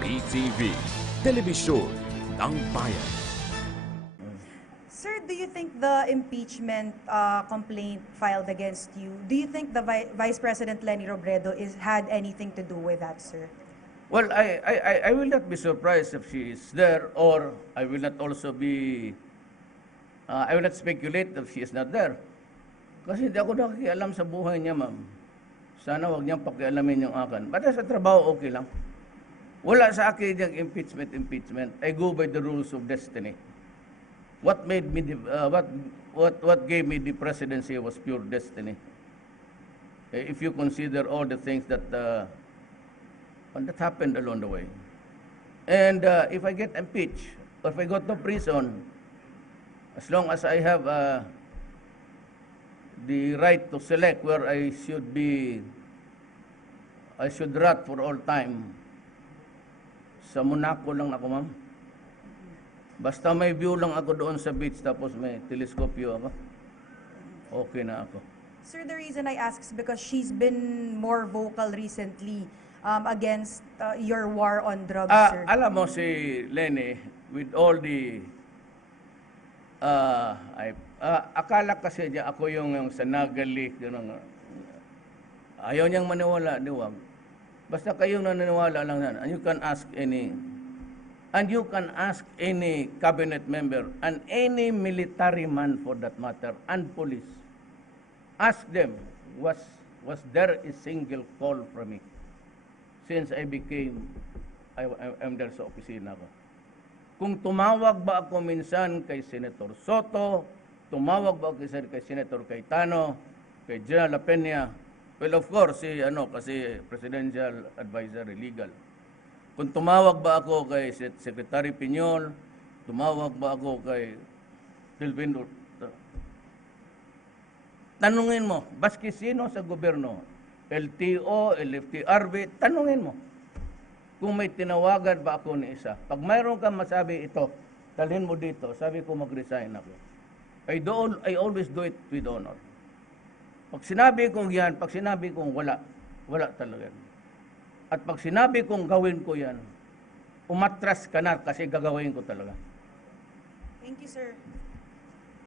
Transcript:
PTV, Telebisyon ng Bayan. Sir, do you think the impeachment complaint filed against you, do you think the Vice President Leni Robredo had anything to do with that, sir? Well, I will not be surprised if she is there, or I will not also be, I will not speculate if she is not there. Kasi hindi ako nakikialam sa buhay niya, ma'am. Sana wag niyang pakialamin yung akin. Basta sa trabaho, okay lang. Wala sa akin yung impeachment. I go by the rules of destiny. What made me, what gave me the presidency was pure destiny. If you consider all the things that happened along the way. And if I get impeached, or if I go to prison, as long as I have the right to select where I should be, I should rot for all time, sa Monaco lang ako, ma'am. Basta may view lang ako doon sa beach, tapos may teleskopyo ako, okay na ako. Sir, the reason I ask is because she's been more vocal recently against your war on drugs, sir. Alam mo si Leni, with all the akala kasi niya ako yung sanagalik, ayaw niyang maniwala, diwag. Basta kayong naniniwala lang yan, and you can ask any cabinet member and any military man for that matter, and police. Ask them, was there a single call from me since I'm there sa opisina ko? Kung tumawag ba ako minsan kay Senator Soto, tumawag ba ako kay Senator Cayetano, kay General La Peña, well, of course, kasi presidential advisory legal. Kung tumawag ba ako kay Secretary Piñol, tumawag ba ako kay Silvino, tanungin mo, baski sino sa gobyerno, LTO, LFTRB, tanungin mo kung may tinawagan ba ako ni isa. Pag mayroon kang masabi ito, talhin mo dito, sabi ko mag-resign ako. I always do it with honor. Pag sinabi kong yan, pag sinabi kong wala talaga. At pag sinabi kong gawin ko yan, umatras ka na kasi gagawin ko talaga. Thank you, sir.